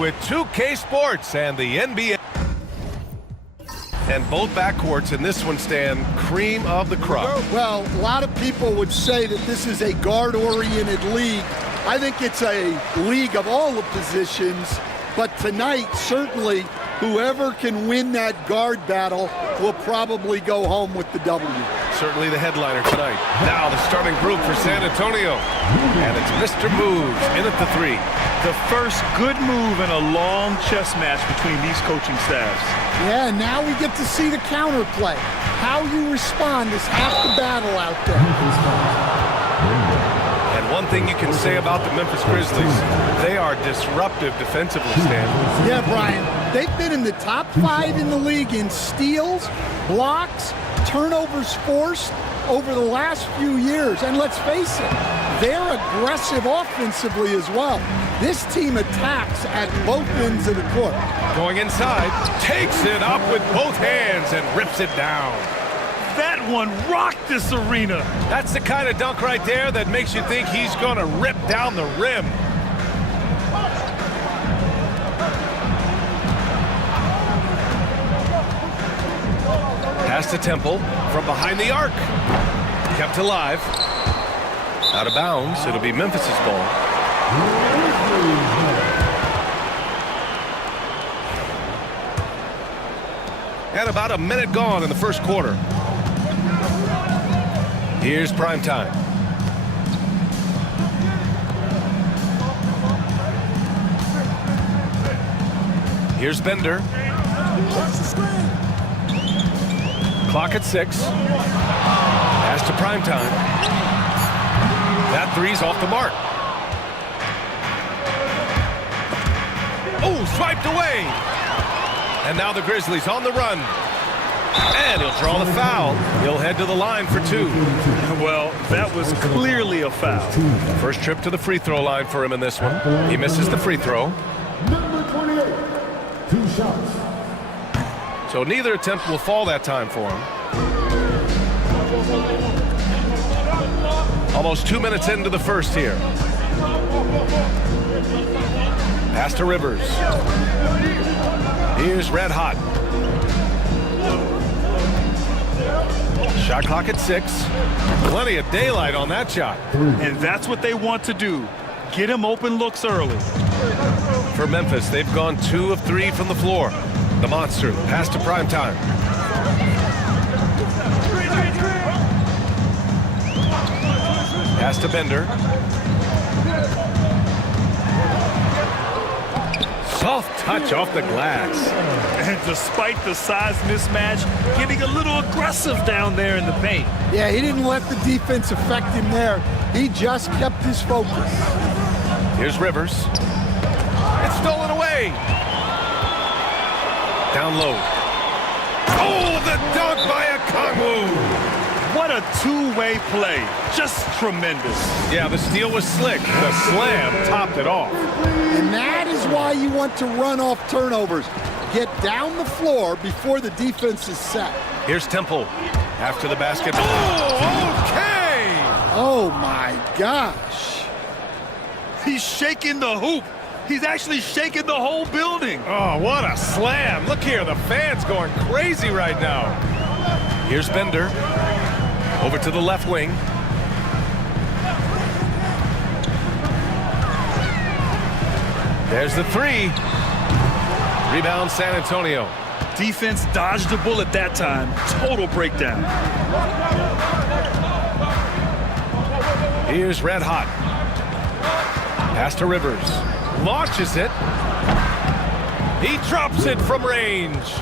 with 2K Sports and the NBA. And both backcourts in this one stand cream of the crop. Well, a lot of people would say that this is a guard-oriented league. I think it's a league of all the positions, but tonight, certainly, whoever can win that guard battle will probably go home with the W. Certainly the headliner tonight. Now the starting group for San Antonio. And it's Mr. Moves in at the 3. The first good move in a long chess match between these coaching staffs. Yeah, now we get to see the counterplay. How you respond is half the battle out there. And one thing you can say about the Memphis Grizzlies, they are disruptive defensively, Stan. Yeah, Brian, they've been in the top 5 in the league in steals, blocks, turnovers forced over the last few years. And let's face it, they're aggressive offensively as well. This team attacks at both ends of the court. Going inside, takes it up with both hands and rips it down. That one rocked this arena. That's the kind of dunk right there that makes you think he's going to rip down the rim. Pass to Temple from behind the arc. Kept alive. Out of bounds. It'll be Memphis's ball. And about a minute gone in the first quarter. Here's prime time. Here's Bender. Clock at 6. Pass to prime time. That three's off the mark. Oh, swiped away. And now the Grizzlies on the run. And he'll draw the foul. He'll head to the line for 2. Well, that was clearly a foul. First trip to the free throw line for him in this one. He misses the free throw. Number 28, 2 shots. So neither attempt will fall that time for him. Almost 2 minutes into the first here. Pass to Rivers. Here's Red Hot. Shot clock at 6. Plenty of daylight on that shot. And that's what they want to do. Get him open looks early. For Memphis, they've gone 2 of 3 from the floor. The monster, pass to prime time. Pass to Bender. Soft touch off the glass. And despite the size mismatch, getting a little aggressive down there in the paint. Yeah, he didn't let the defense affect him there. He just kept his focus. Here's Rivers. It's stolen away. Down low. Oh, the dunk by Okongwu. What a two-way play. Just tremendous. Yeah, the steal was slick. The slam topped it off. And that is why you want to run off turnovers. Get down the floor before the defense is set. Here's Temple after the basket. Oh, okay. Oh, my gosh. He's shaking the hoop. He's actually shaking the whole building. Oh, what a slam. Look here, the fans going crazy right now. Here's Bender. Over to the left wing. There's the 3. Rebound San Antonio. Defense dodged a bullet that time. Total breakdown. Here's Red Hot. Pass to Rivers. Launches it. He drops it from range.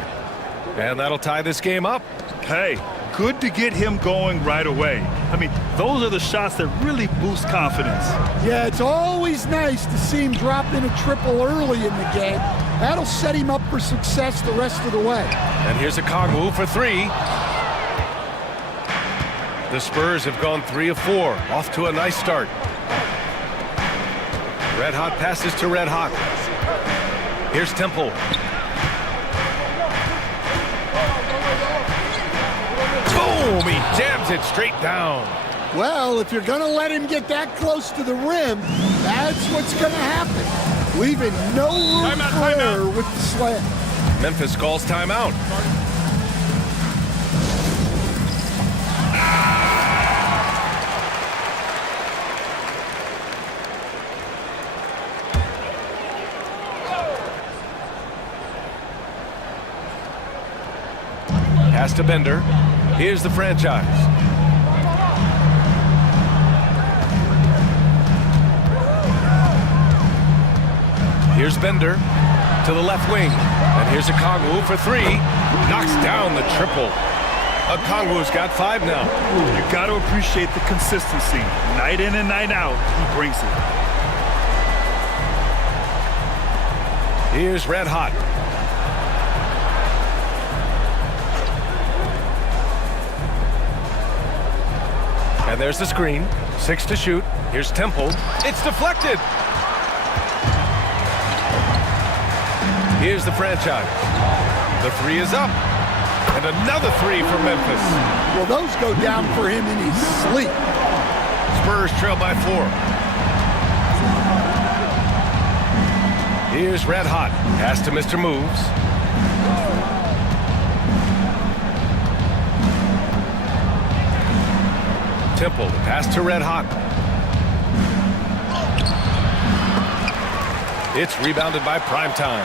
And that'll tie this game up. Hey, good to get him going right away. I mean, those are the shots that really boost confidence. Yeah, it's always nice to see him drop in a triple early in the game. That'll set him up for success the rest of the way. And here's Okongwu for 3. The Spurs have gone 3 of 4. Off to a nice start. Red Hot passes to Red Hot. Here's Temple. Boom! He jams it straight down. Well, if you're going to let him get that close to the rim, that's what's going to happen. leaving no room for error with the slam. Memphis calls timeout. Pass to Bender. Here's the franchise. Here's Bender to the left wing. And here's Okongwu for three. Knocks down the triple. Okongwu's got 5 now. You got to appreciate the consistency. Night in and night out, he brings it. Here's Red Hot. And there's the screen. 6 to shoot. Here's Temple. It's deflected. Here's the franchise. The 3 is up. And another 3 for Memphis. Well, those go down for him in his sleep. Spurs trail by 4. Here's Red Hot. Pass to Mr. Moves. Temple, the pass to Red Hot. It's rebounded by Primetime.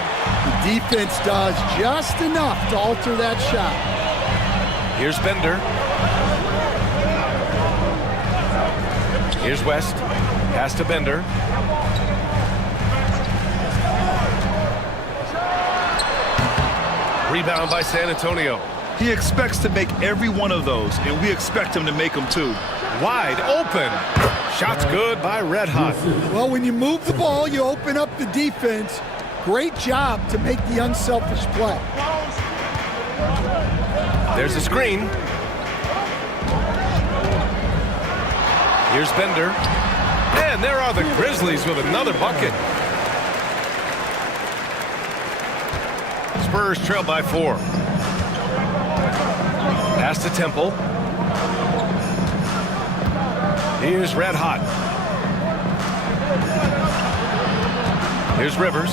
The defense does just enough to alter that shot. Here's Bender. Here's West. Pass to Bender. Rebound by San Antonio. He expects to make every one of those, and we expect him to make them too. Wide open. Shot's good by Red Hot. Well, when you move the ball, you open up the defense. Great job to make the unselfish play. There's a screen. Here's Bender. And there are the Grizzlies with another bucket. Spurs trail by 4. Pass to Temple. Here's Red Hot. Here's Rivers.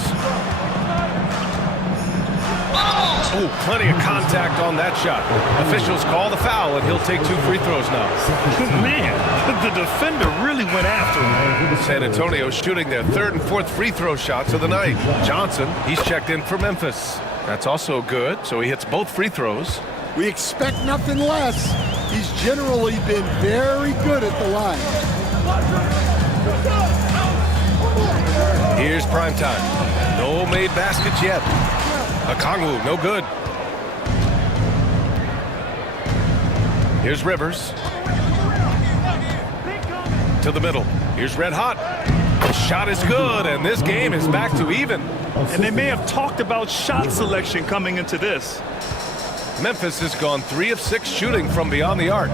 Oh, plenty of contact on that shot. Officials call the foul, and he'll take 2 free throws now. Man, the defender really went after him. San Antonio shooting their 3rd and 4th free throw shots of the night. Johnson, he's checked in for Memphis. That's also good, so he hits both free throws. We expect nothing less. He's generally been very good at the line. Here's Primetime. No made baskets yet. Okongwu, no good. Here's Rivers. To the middle. Here's Red Hot. The shot is good, and this game is back to even. And they may have talked about shot selection coming into this. Memphis has gone 3 of 6 shooting from beyond the arc.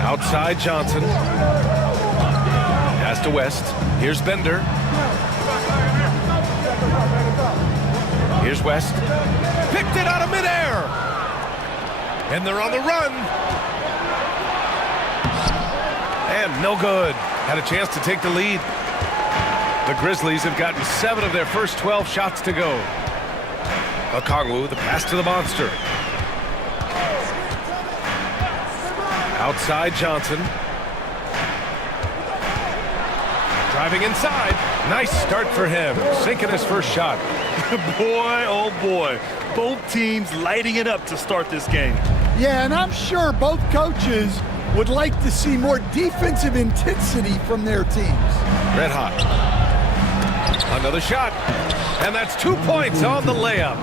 Outside Johnson. Pass to West. Here's Bender. Here's West. Picked it out of midair. And they're on the run. And no good. Had a chance to take the lead. The Grizzlies have gotten 7 of their first 12 shots to go. Okongwu, the pass to the monster. Outside Johnson. Driving inside. Nice start for him. Sinking his first shot. Boy, oh boy. Both teams lighting it up to start this game. Yeah, and I'm sure both coaches would like to see more defensive intensity from their teams. Red Hot. Another shot. And that's 2 points on the layup.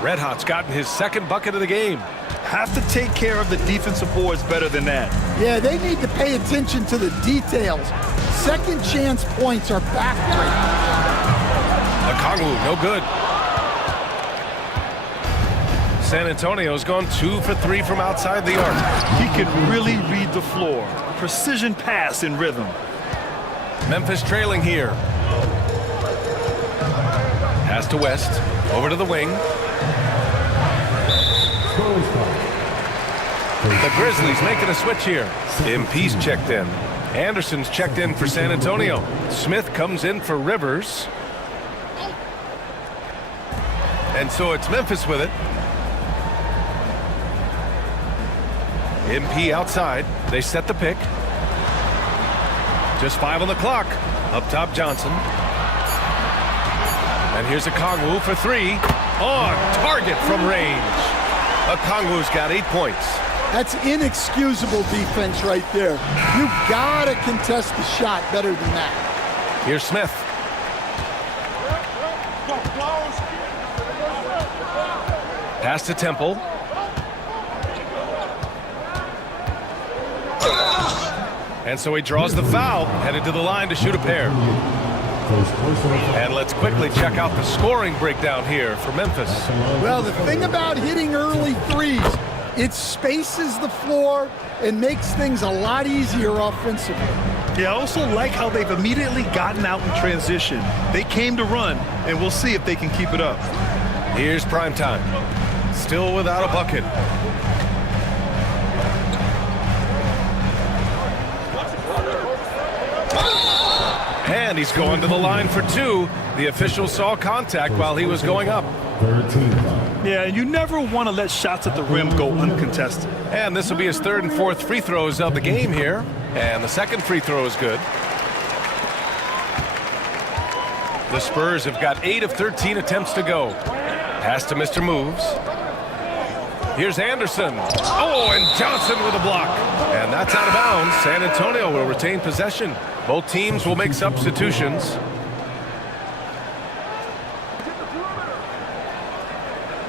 Red Hot's gotten his 2nd bucket of the game. Have to take care of the defensive boards better than that. Yeah, they need to pay attention to the details. Second chance points are backbreaking. Okongwu, no good. San Antonio's gone 2 for 3 from outside the arc. He can really read the floor. Precision pass in rhythm. Memphis trailing here. Pass to West. Over to the wing. The Grizzlies making a switch here. MP's checked in. Anderson's checked in for San Antonio. Smith comes in for Rivers. And so it's Memphis with it. MP outside. They set the pick. Just 5 on the clock. Up top, Johnson. And here's Okongwu for 3. On target from range. Okongwu's got 8 points. That's inexcusable defense right there. You gotta contest the shot better than that. Here's Smith. Pass to Temple. And so he draws the foul, headed to the line to shoot a pair. And let's quickly check out the scoring breakdown here for Memphis. Well, the thing about hitting early threes, it spaces the floor and makes things a lot easier offensively. Yeah, I also like how they've immediately gotten out in transition. They came to run, and we'll see if they can keep it up. Here's primetime. Still without a bucket. And he's going to the line for 2. The official saw contact while he was going up. Yeah, and you never want to let shots at the rim go uncontested. And this will be his 3rd and 4th free throws of the game here. And the second free throw is good. The Spurs have got 8 of 13 attempts to go. Pass to Mr. Moves. Here's Anderson. Oh, and Johnson with a block. And that's out of bounds. San Antonio will retain possession. Both teams will make substitutions.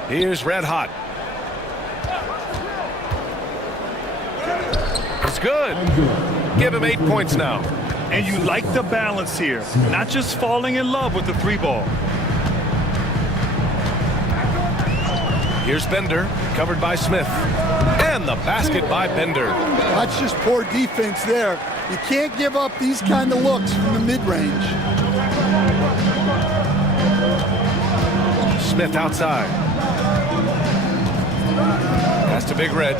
Here's Red Hot. It's good. Give him 8 points now. And you like the balance here, not just falling in love with the 3 ball. Here's Bender, covered by Smith. And the basket by Bender. That's just poor defense there. You can't give up these kind of looks from the mid-range. Smith outside. Pass to Big Red.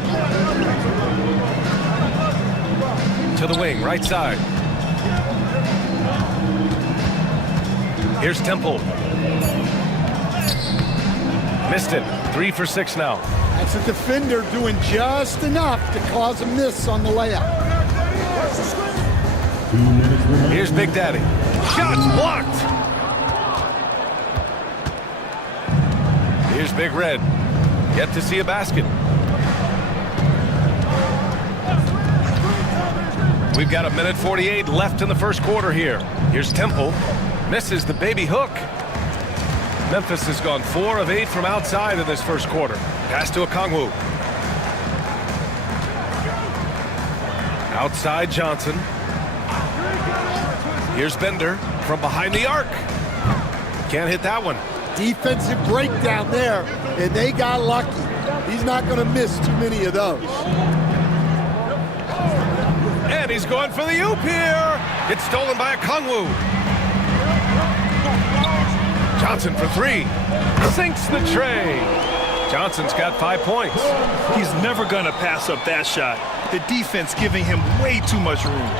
To the wing, right side. Here's Temple. Missed it. 3 for 6 now. That's a defender doing just enough to cause a miss on the layup. Here's Big Daddy. Shots blocked. Here's Big Red. Yet to see a basket. We've got 1:48 left in the first quarter here. Here's Temple. Misses the baby hook. Memphis has gone 4 of 8 from outside in this first quarter. Pass to Okongwu. Outside Johnson. Here's Bender from behind the arc. Can't hit that one. Defensive breakdown there, and they got lucky. He's not going to miss too many of those. And he's going for the oop here. It's stolen by Okongwu. Johnson for 3. Sinks the tray. Johnson's got 5 points. He's never going to pass up that shot. The defense giving him way too much room.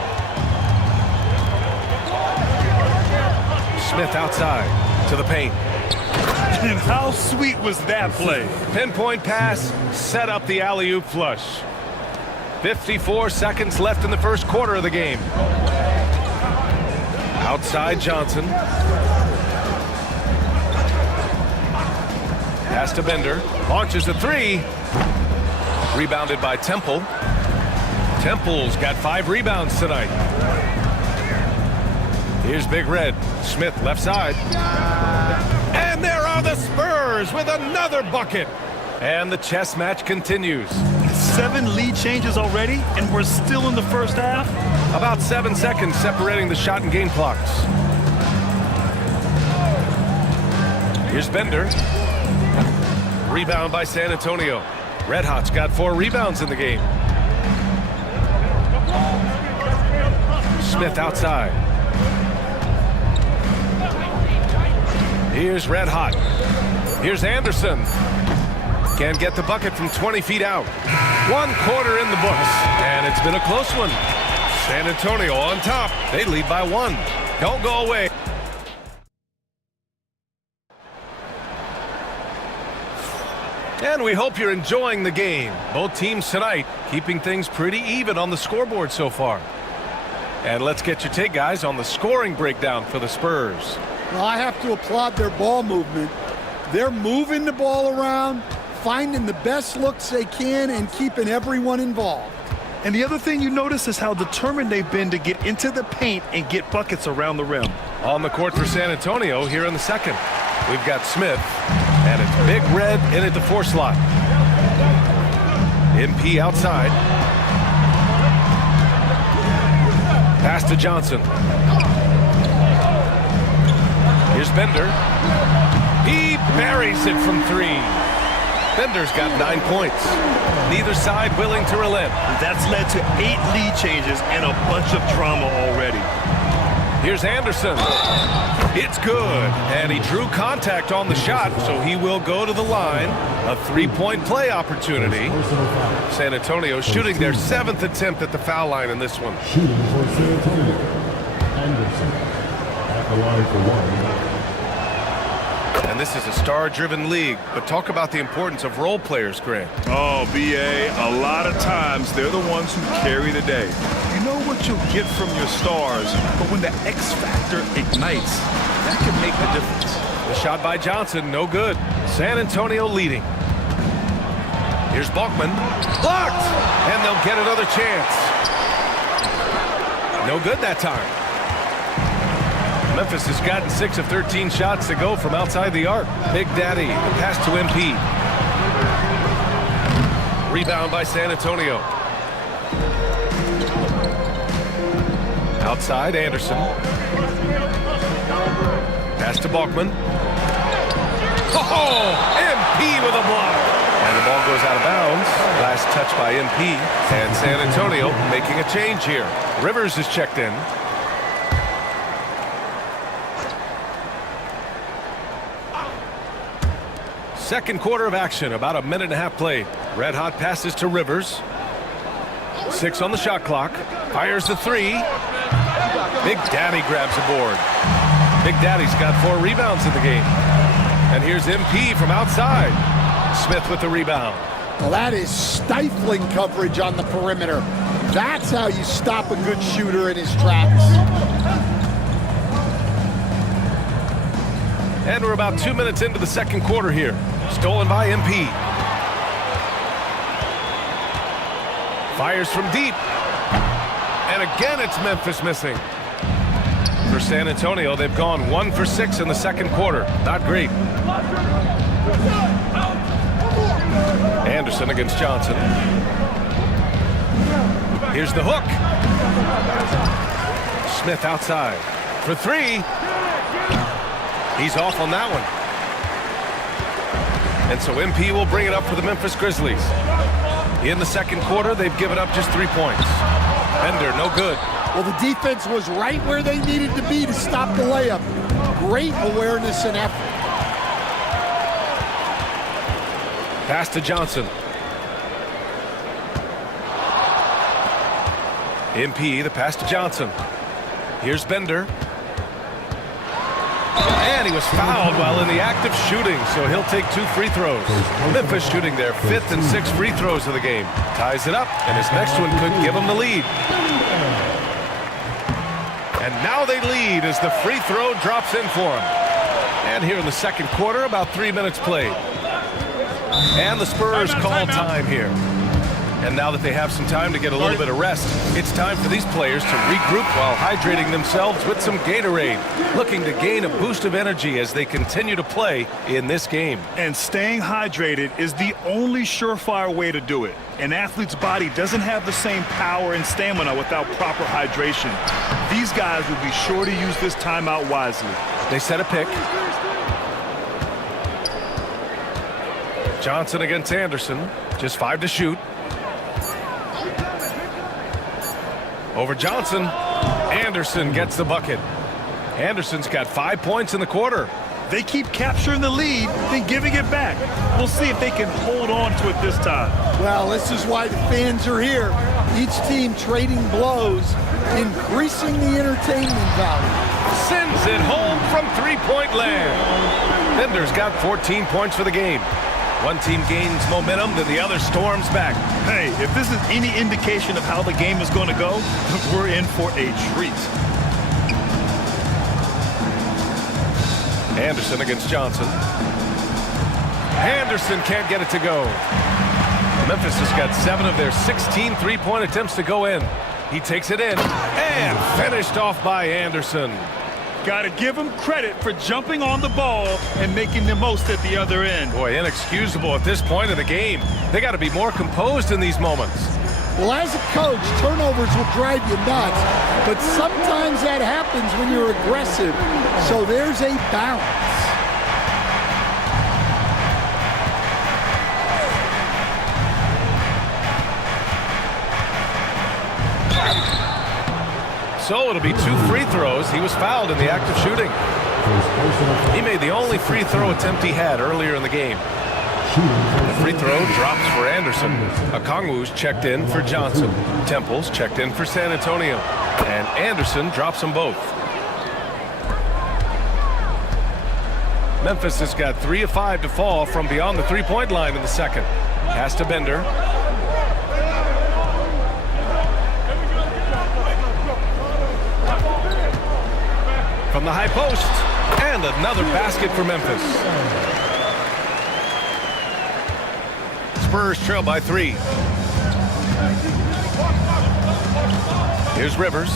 Smith outside to the paint. And how sweet was that play? Pinpoint pass, set up the alley-oop flush. 54 seconds left in the first quarter of the game. Outside Johnson. Pass to Bender. Launches a 3. Rebounded by Temple. Temple's got 5 rebounds tonight. Here's Big Red. Smith left side. And there are the Spurs with another bucket. And the chess match continues. 7 lead changes already, and we're still in the first half? About 7 seconds separating the shot and game clocks. Here's Bender. Rebound by San Antonio. Red Hot's got 4 rebounds in the game. Smith outside. Here's Red Hot. Here's Anderson. Can't get the bucket from 20 feet out. 1 quarter in the books, and it's been a close one. San Antonio on top. They lead by 1. Don't go away. And we hope you're enjoying the game. Both teams tonight keeping things pretty even on the scoreboard so far. And let's get your take, guys, on the scoring breakdown for the Spurs. Well, I have to applaud their ball movement. They're moving the ball around, finding the best looks they can, and keeping everyone involved. And the other thing you notice is how determined they've been to get into the paint and get buckets around the rim. On the court for San Antonio here in the second. We've got Smith, and it's Big Red in at the 4 slot. MP outside. Pass to Johnson. Here's Bender. He buries it from 3. Bender's got 9 points. Neither side willing to relent. That's led to 8 lead changes and a bunch of drama already. Here's Anderson. It's good. And he drew contact on the shot, so he will go to the line. A 3-point play opportunity. San Antonio shooting their 7th attempt at the foul line in this one. Shooting for San Antonio. Anderson at the line for 1. And this is a star-driven league, but talk about the importance of role players, Grant. Oh, B.A., a lot of times they're the ones who carry the day. You know what you'll get from your stars, but when the X factor ignites, that can make the difference. The shot by Johnson, no good. San Antonio leading. Here's Balkman. Blocked! And they'll get another chance. No good that time. Memphis has gotten 6 of 13 shots to go from outside the arc. Big Daddy, the pass to MP. Rebound by San Antonio. Outside, Anderson. Pass to Balkman. Oh, MP with a block. And the ball goes out of bounds. Last touch by MP. And San Antonio making a change here. Rivers is checked in. Second quarter of action, about a minute and a half played. Red hot passes to Rivers. 6 on the shot clock. Fires the 3. Big Daddy grabs a board. Big Daddy's got 4 rebounds in the game. And here's MP from outside. Smith with the rebound. Well, that is stifling coverage on the perimeter. That's how you stop a good shooter in his tracks. And we're about 2 minutes into the second quarter here. Stolen by MP. Fires from deep. And again, it's Memphis missing. For San Antonio, they've gone 1 for 6 in the second quarter. Not great. Anderson against Johnson. Here's the hook. Smith outside. For 3. He's off on that one. And so MP will bring it up for the Memphis Grizzlies. In the second quarter, they've given up just 3 points. Bender, no good. Well, the defense was right where they needed to be to stop the layup. Great awareness and effort. Pass to Johnson. MP, the pass to Johnson. Here's Bender. And he was fouled while in the act of shooting, so he'll take 2 free throws. Memphis shooting their 5th and 6th free throws of the game. Ties it up, and his next one could give him the lead. And now they lead as the free throw drops in for him. And here in the second quarter, about 3 minutes played. And the Spurs call time here. And now that they have some time to get a little bit of rest, it's time for these players to regroup while hydrating themselves with some Gatorade, looking to gain a boost of energy as they continue to play in this game. And staying hydrated is the only surefire way to do it. An athlete's body doesn't have the same power and stamina without proper hydration. These guys will be sure to use this timeout wisely. They set a pick. Johnson against Anderson, just 5 to shoot. Over Johnson. Anderson gets the bucket. Anderson's got 5 points in the quarter. They keep capturing the lead, then giving it back. We'll see if they can hold on to it this time. Well, this is why the fans are here. Each team trading blows increasing the entertainment value. Sends it home from three-point land. Bender's got 14 points for the game. One team gains momentum, then the other storms back. Hey, if this is any indication of how the game is going to go, we're in for a treat. Anderson against Johnson. Anderson can't get it to go. Memphis has got 7 of their 16 three-point attempts to go in. He takes it in and finished off by Anderson. Got to give him credit for jumping on the ball and making the most at the other end. Boy, inexcusable at this point of the game. They got to be more composed in these moments. Well, as a coach, turnovers will drive you nuts, but sometimes that happens when you're aggressive. So there's a balance. So it'll be 2 free throws. He was fouled in the act of shooting. He made the only free throw attempt he had earlier in the game. The free throw drops for Anderson. Okongwu's checked in for Johnson. Temple's checked in for San Antonio. And Anderson drops them both. Memphis has got 3 of 5 to fall from beyond the three-point line in the second. Pass to Bender. From the high post, and another basket for Memphis. Spurs trail by 3. Here's Rivers.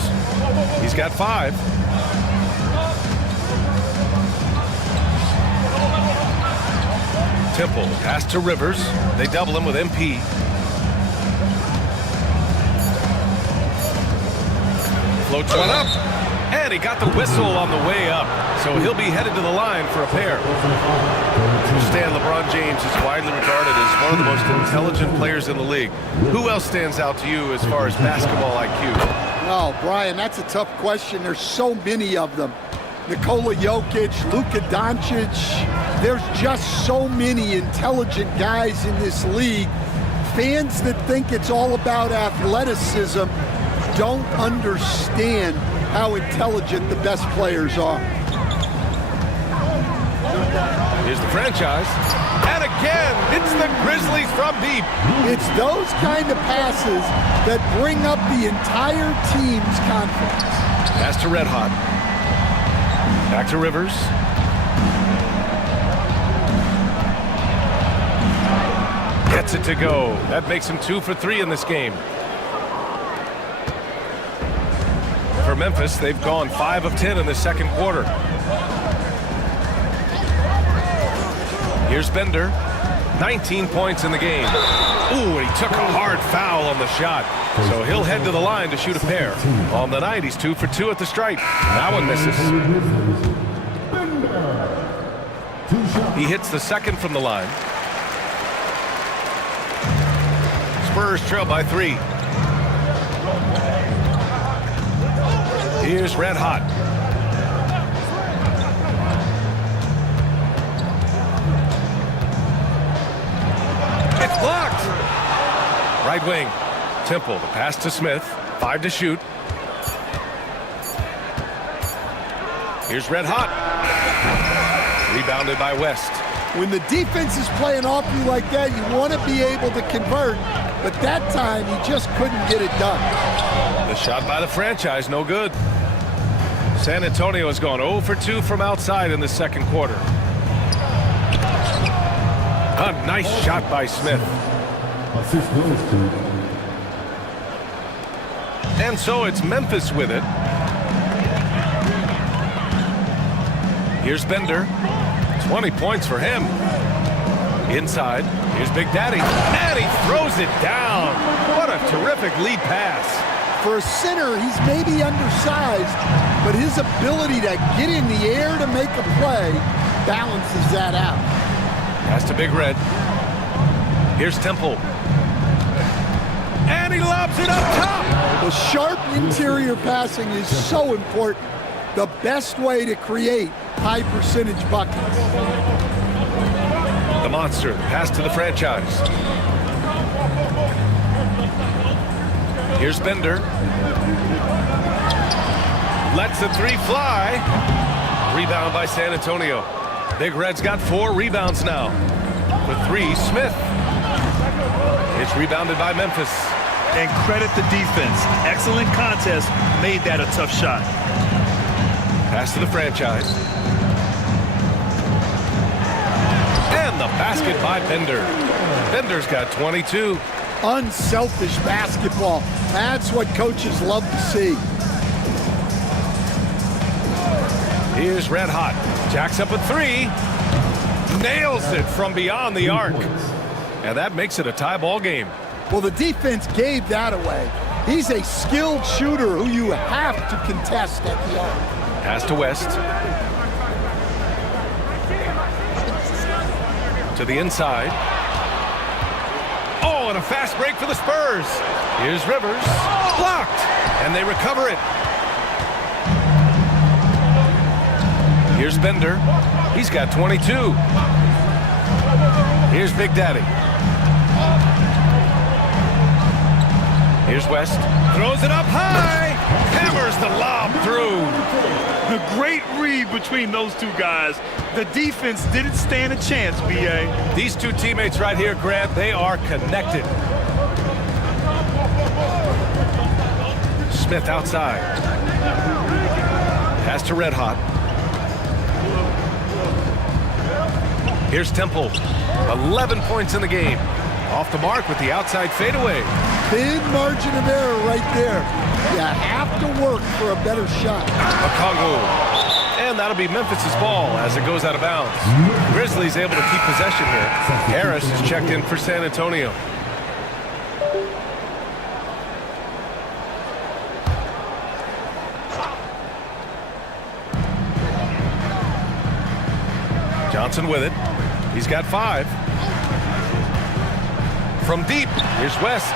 He's got 5. Temple, pass to Rivers. They double him with MP. Floats one up. And he got the whistle on the way up, so he'll be headed to the line for a pair. Stan, LeBron James is widely regarded as one of the most intelligent players in the league. Who else stands out to you as far as basketball IQ? Oh, Brian, that's a tough question. There's so many of them. Nikola Jokic, Luka Doncic. There's just so many intelligent guys in this league. Fans that think it's all about athleticism don't understand how intelligent the best players are. Here's the franchise. And again, it's the Grizzlies from deep. It's those kind of passes that bring up the entire team's confidence. Pass to Red Hot. Back to Rivers. Gets it to go. That makes him 2 for 3 in this game. For Memphis, they've gone 5 of 10 in the second quarter. Here's Bender. 19 points in the game. Ooh, and he took a hard foul on the shot. So he'll head to the line to shoot a pair. On the night, he's 2 for 2 at the stripe. That one misses. He hits the second from the line. Spurs trail by 3. Here's Red Hot. It's blocked. Right wing. Temple, the pass to Smith. 5 to shoot. Here's Red Hot. Rebounded by West. When the defense is playing off you like that, you want to be able to convert. But that time, he just couldn't get it done. The shot by the franchise, no good. San Antonio has gone 0 for 2 from outside in the second quarter. A nice shot by Smith. And so it's Memphis with it. Here's Bender. 20 points for him. Inside, here's Big Daddy. And he throws it down. What a terrific lead pass. For a center, he's maybe undersized, but his ability to get in the air to make a play balances that out. Pass to Big Red. Here's Temple. And he lobs it up top. The sharp interior passing is so important. The best way to create high percentage buckets. The monster, pass to the franchise. Here's Bender. Lets the three fly. Rebound by San Antonio. Big Red's got 4 rebounds now. For 3, Smith. It's rebounded by Memphis. And credit the defense. Excellent contest. Made that a tough shot. Pass to the franchise. And the basket by Bender. Bender's got 22. Unselfish basketball. That's what coaches love to see. Here's Red Hot. Jacks up a 3. Nails it from beyond the arc. And that makes it a tie ball game. Well, the defense gave that away. He's a skilled shooter who you have to contest at the arc. Pass to West. To the inside. Oh, and a fast break for the Spurs. Here's Rivers. Blocked. And they recover it. Here's Bender. He's got 22. Here's Big Daddy. Here's West. Throws it up high. Hammers the lob through. A great read between those two guys. The defense didn't stand a chance, B.A. These two teammates right here, Grant, they are connected. Smith outside. Pass to Red Hot. Here's Temple. 11 points in the game. Off the mark with the outside fadeaway. Thin margin of error right there. You have to work for a better shot. Okongwu. And that'll be Memphis's ball as it goes out of bounds. Grizzlies able to keep possession here. Harris is checked in for San Antonio. Johnson with it. He's got 5. From deep, here's West.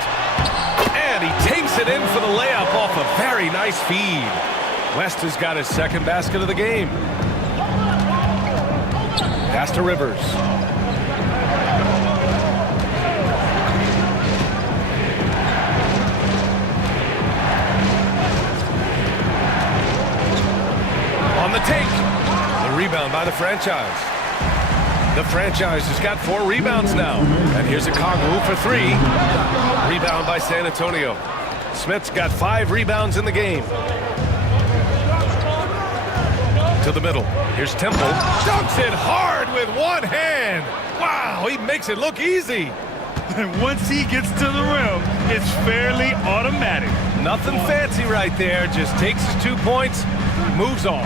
And he takes it in for the layup off a very nice feed. West has got his second basket of the game. Pass to Rivers. On the take. The rebound by the franchise. The franchise has got 4 rebounds now. And here's Okongwu for 3. Rebound by San Antonio. Smith's got 5 rebounds in the game. To the middle. Here's Temple. Dunks it hard with one hand. Wow, he makes it look easy. And once he gets to the rim, it's fairly automatic. Nothing fancy right there. Just takes his 2 points, moves on.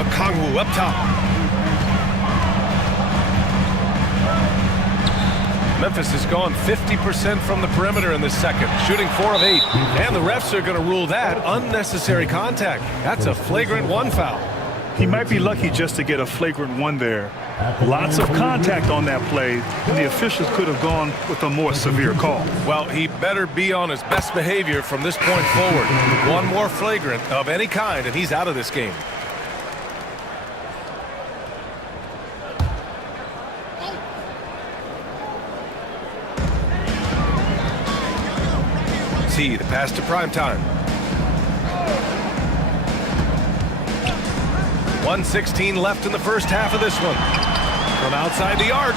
Okongwu up top. Memphis has gone 50% from the perimeter in this second, shooting 4 of 8. And the refs are going to rule that unnecessary contact. That's a flagrant 1 foul. He might be lucky just to get a flagrant 1 there. Lots of contact on that play, and the officials could have gone with a more severe call. Well, he better be on his best behavior from this point forward. 1 more flagrant of any kind, and he's out of this game. The pass to primetime. 1:16 left in the first half of this one. From outside the arc.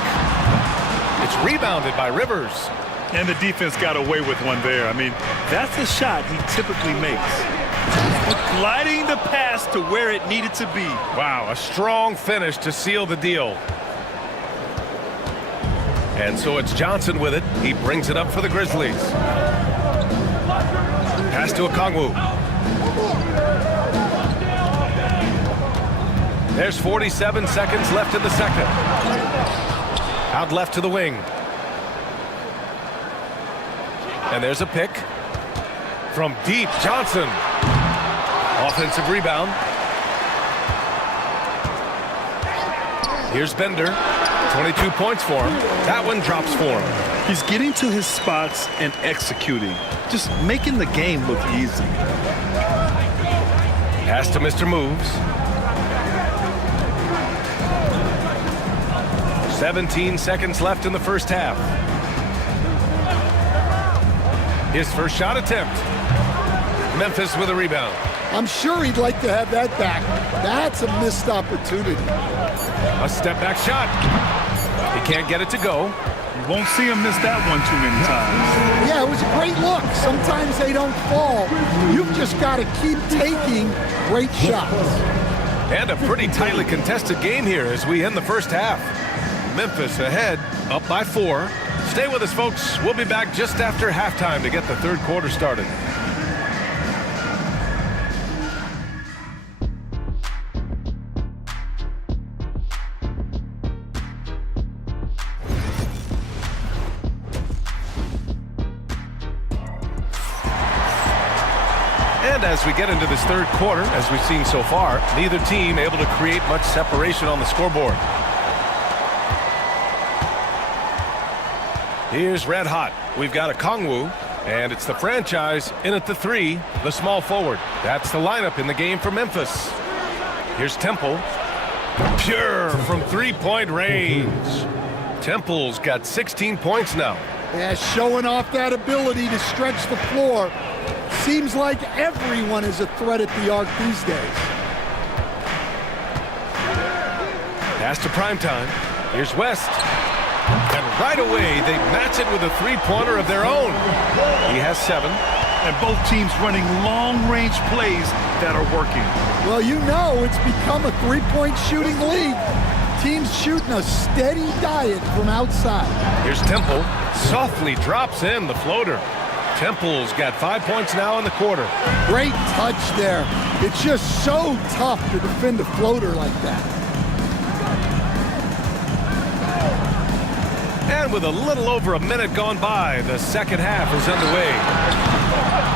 It's rebounded by Rivers. And the defense got away with 1 there. I mean, that's a shot he typically makes. Gliding the pass to where it needed to be. Wow, a strong finish to seal the deal. And so it's Johnson with it. He brings it up for the Grizzlies. Pass to Okongwu. There's 47 seconds left in the second. Out left to the wing. And there's a pick. From deep, Johnson. Offensive rebound. Here's Bender. 22 points for him. That one drops for him. He's getting to his spots and executing. Just making the game look easy. Pass to Mr. Moves. 17 seconds left in the first half. His first shot attempt. Memphis with a rebound. I'm sure he'd like to have that back. That's a missed opportunity. A step back shot. He can't get it to go. You won't see him miss that one too many times. Yeah, it was a great look. Sometimes they don't fall. You've just got to keep taking great shots. And a pretty tightly contested game here as we end the first half. Memphis ahead, up by 4. Stay with us, folks. We'll be back just after halftime to get the third quarter started. And as we get into this third quarter, as we've seen so far, neither team able to create much separation on the scoreboard. Here's Red Hot. We've got a Kongwu, and it's the franchise in at the 3, the small forward. That's the lineup in the game for Memphis. Here's Temple. Pure from three-point range. Temple's got 16 points now. Yeah, showing off that ability to stretch the floor. Seems like everyone is a threat at the arc these days. Pass to primetime. Here's West. And right away, they match it with a three-pointer of their own. He has 7. And both teams running long-range plays that are working. Well, you know it's become a three-point shooting league. Teams shooting a steady diet from outside. Here's Temple. Softly drops in the floater. Temple's got 5 points now in the quarter. Great touch there. It's just so tough to defend a floater like that. And with a little over a minute gone by, the second half is underway.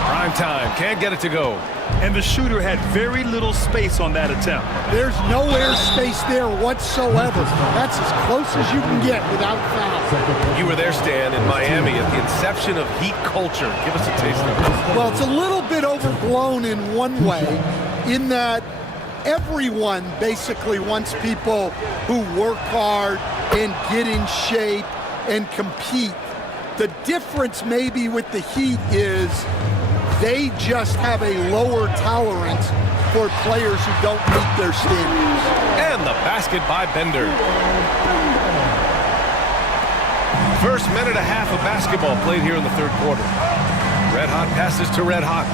Prime time, can't get it to go. And the shooter had very little space on that attempt. There's no air space there whatsoever. That's as close as you can get without foul. You were there, Stan, in Miami at the inception of Heat culture. Give us a taste of it. Well, it's a little bit overblown in one way, in that everyone basically wants people who work hard and get in shape and compete. The difference maybe with the Heat is they just have a lower tolerance for players who don't meet their standards. And the basket by Bender. First minute and a half of basketball played here in the third quarter. Red Hot passes to Red Hot.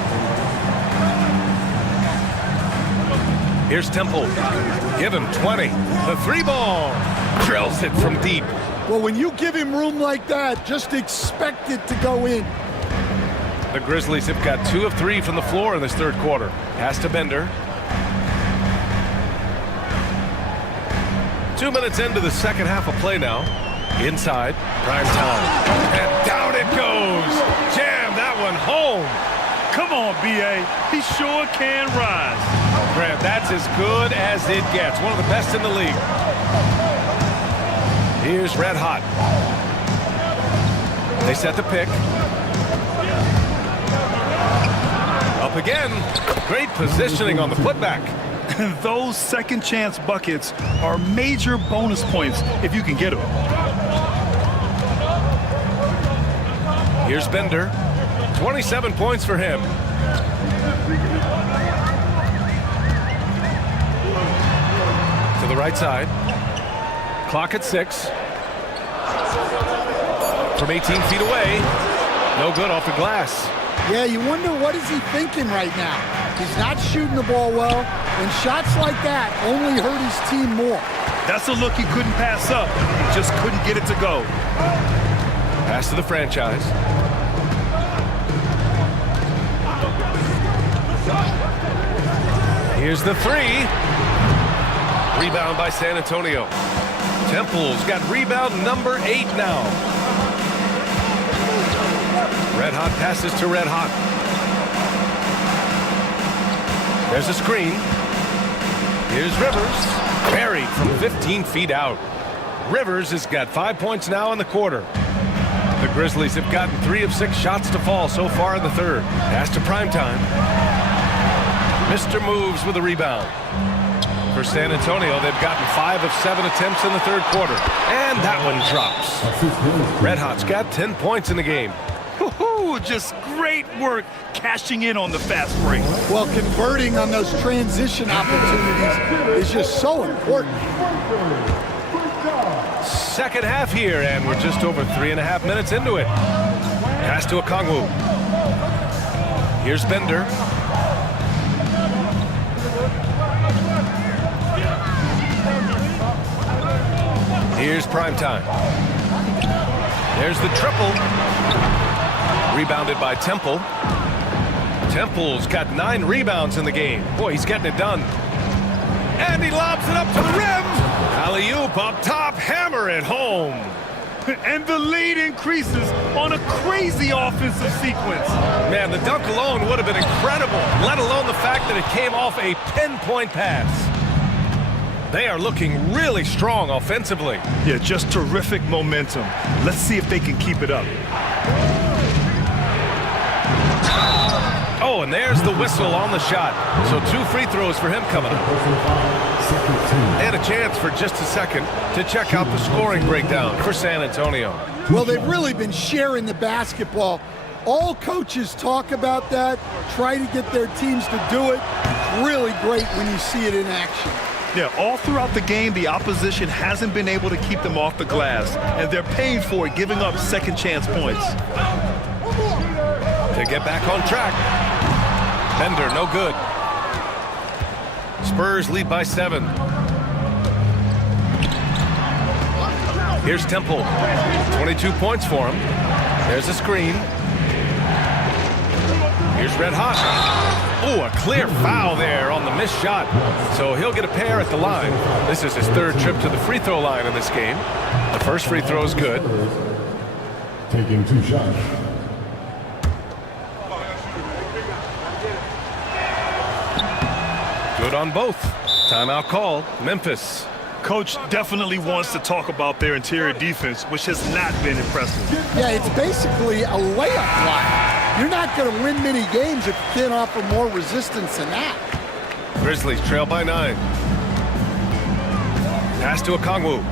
Here's Temple. Give him 20. The 3-ball. Drills it from deep. Well, when you give him room like that, just expect it to go in. The Grizzlies have got 2 of 3 from the floor in this third quarter. Pass to Bender. 2 minutes into the second half of play now. Inside, prime time. And down it goes. Jam that one home. Come on, B.A. He sure can rise. Grant, that's as good as it gets. One of the best in the league. Here's Red Hot. They set the pick. Up again. Great positioning on the putback. Those second chance buckets are major bonus points if you can get them. Here's Bender. 27 points for him. To the right side. Clock at 6. From 18 feet away. No good off the glass. Yeah, you wonder what is he thinking right now. He's not shooting the ball well, and shots like that only hurt his team more. That's a look he couldn't pass up. He just couldn't get it to go. Pass to the franchise. Here's the 3. Rebound by San Antonio. Temple's got rebound number 8 now. Red Hot passes to Red Hot. There's a screen. Here's Rivers. Buried from 15 feet out. Rivers has got 5 points now in the quarter. The Grizzlies have gotten 3 of 6 shots to fall so far in the third. Pass to primetime. Mr. Moves with a rebound. For San Antonio, they've gotten 5 of 7 attempts in the third quarter. And that one drops. Red Hot's got 10 points in the game. Woo-hoo, just great work cashing in on the fast break. Well, converting on those transition opportunities is just so important. Second half here, and we're just over 3.5 minutes into it. Pass to Okongwu. Here's Bender. Here's Primetime. There's the triple. Rebounded by Temple. Temple's got 9 rebounds in the game. Boy, he's getting it done. And he lobs it up to the rim. Alley-oop up top, hammer it home. And the lead increases on a crazy offensive sequence. Man, the dunk alone would have been incredible, let alone the fact that it came off a pinpoint pass. They are looking really strong offensively. Yeah, just terrific momentum. Let's see if they can keep it up. Oh, and there's the whistle on the shot. So 2 free throws for him coming up. And a chance for just a second to check out the scoring breakdown for San Antonio. Well, they've really been sharing the basketball. All coaches talk about that, try to get their teams to do it. It's really great when you see it in action. Yeah, all throughout the game, the opposition hasn't been able to keep them off the glass, and they're paying for it, giving up second chance points. To get back on track. Bender, no good. Spurs lead by 7. Here's Temple. 22 points for him. There's a screen. Here's Red Hot. Oh, a clear foul there on the missed shot. So he'll get a pair at the line. This is his 3rd trip to the free throw line in this game. The first free throw is good. Taking 2 shots. Good on both. Timeout called. Memphis. Coach definitely wants to talk about their interior defense, which has not been impressive. Yeah, it's basically a layup line. You're not going to win many games if you can't offer more resistance than that. Grizzlies trail by 9. Pass to Okongwu.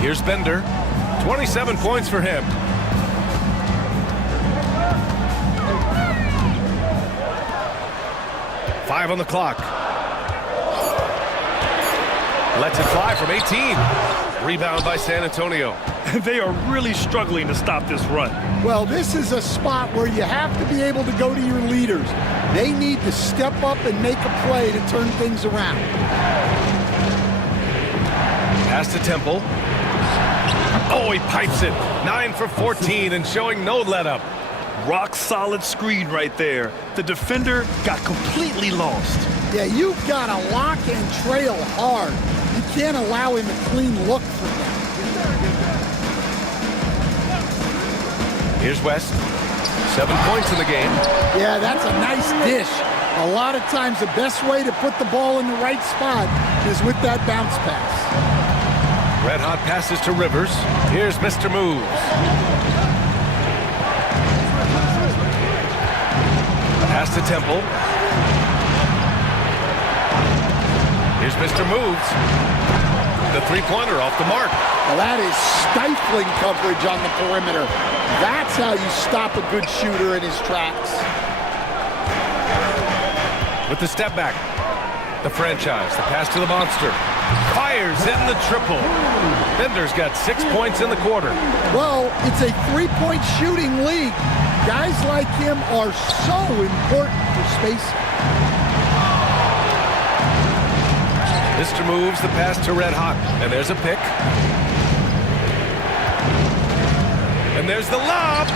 Here's Bender. 27 points for him. Five on the clock. Lets it fly from 18. Rebound by San Antonio. They are really struggling to stop this run. Well, this is a spot where you have to be able to go to your leaders. They need to step up and make a play to turn things around. Pass to Temple. Oh, he pipes it. 9 for 14 and showing no let-up. Rock solid screen right there. The defender got completely lost. Yeah, you've got to lock and trail hard. You can't allow him a clean look from that. Here's West. 7 points in the game. Yeah, that's a nice dish. A lot of times the best way to put the ball in the right spot is with that bounce pass. Red Hot passes to Rivers. Here's Mr. Moves. Pass to Temple. Here's Mr. Moves. The three-pointer off the mark. Well, that is stifling coverage on the perimeter. That's how you stop a good shooter in his tracks. With the step back. The franchise. The pass to the monster. Fires in the triple. Bender's got 6 points in the quarter. Well, it's a three-point shooting league. Guys like him are so important for spacing. Mr. Moves the pass to Red Hot. And there's a pick. And there's the lob.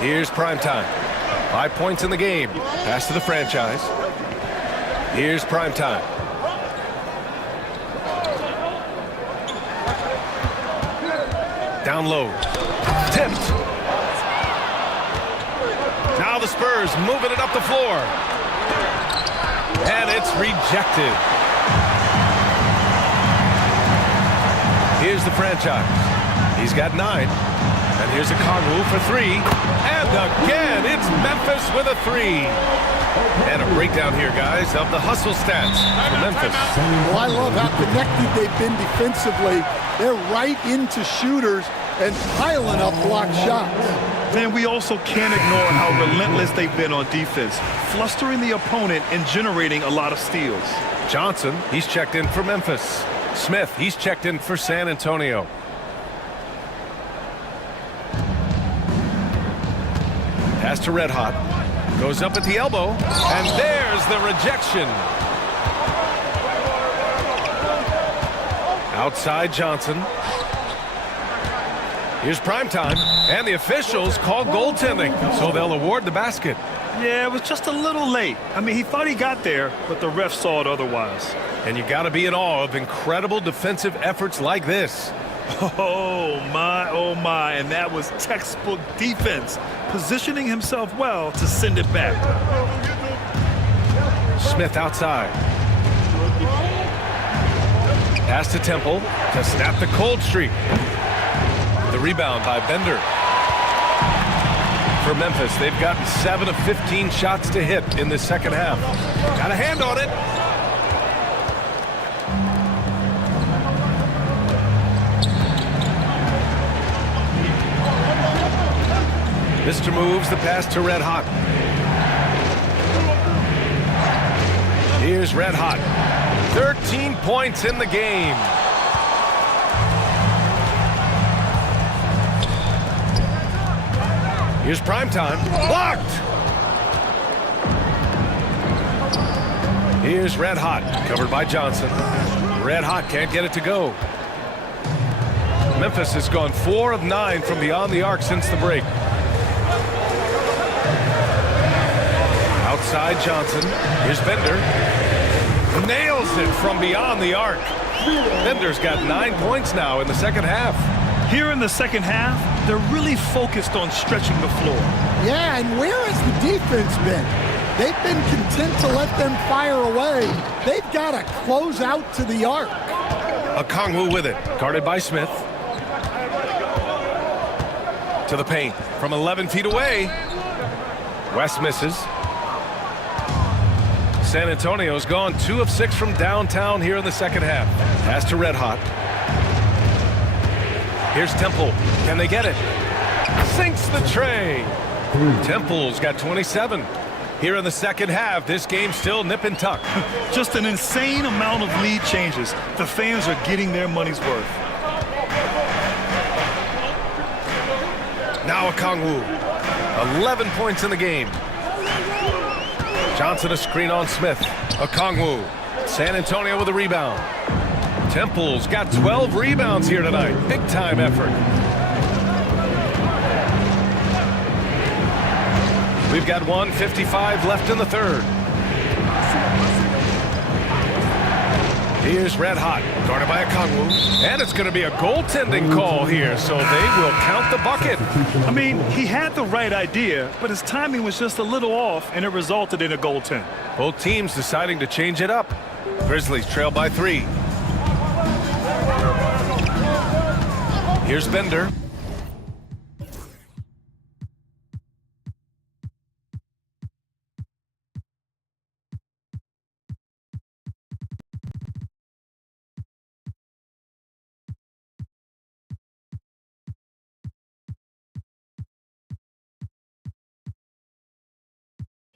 Here's Primetime. 5 points in the game. Pass to the franchise. Here's Primetime. Down low. Tipped. Now the Spurs moving it up the floor. And it's rejected. Here's the franchise. He's got 9. And here's Okongwu for 3. And And again, it's Memphis with a 3. And a breakdown here, guys, of the hustle stats for Memphis. Well, I love how connected they've been defensively. They're right into shooters and piling up block shots. Then we also can't ignore how relentless they've been on defense, flustering the opponent and generating a lot of steals. Johnson, he's checked in for Memphis. Smith, he's checked in for San Antonio. Pass to Red Hot. Goes up at the elbow. And there's the rejection. Outside Johnson. Here's primetime. And the officials call goaltending. So they'll award the basket. Yeah, it was just a little late. I mean, he thought he got there, but the ref saw it otherwise. And you got to be in awe of incredible defensive efforts like this. Oh my, and that was textbook defense, positioning himself well to send it back. Smith outside. Pass to Temple to snap the cold streak. The rebound by Bender. For Memphis, they've gotten 7 of 15 shots to hit in the second half. Got a hand on it. Mr. moves the pass to Red Hot. Here's Red Hot. 13 points in the game. Here's primetime. Blocked! Here's Red Hot. Covered by Johnson. Red Hot can't get it to go. Memphis has gone 4 of 9 from beyond the arc since the break. Outside Johnson. Here's Bender. Nails it from beyond the arc. Bender's got 9 points now in the second half. Here in the second half, they're really focused on stretching the floor. Yeah, and where has the defense been? They've been content to let them fire away. They've got to close out to the arc. Okongwu with it. Guarded by Smith. To the paint. From 11 feet away. West misses. San Antonio's gone 2 of 6 from downtown here in the second half. Pass to Red Hot. Here's Temple. Can they get it? Sinks the tray. Temple's got 27. Here in the second half, this game's still nip and tuck. Just an insane amount of lead changes. The fans are getting their money's worth. Now Okongwu. 11 points in the game. Johnson a screen on Smith. Okongwu. San Antonio with a rebound. Temple's got 12 rebounds here tonight. Big time effort. We've got 1:55 left in the third. Here's Red Hot, guarded by Okongwu. And it's going to be a goaltending call here, so they will count the bucket. I mean, he had the right idea, but his timing was just a little off, and it resulted in a goaltend. Both teams deciding to change it up. Grizzlies trail by 3. Here's Bender.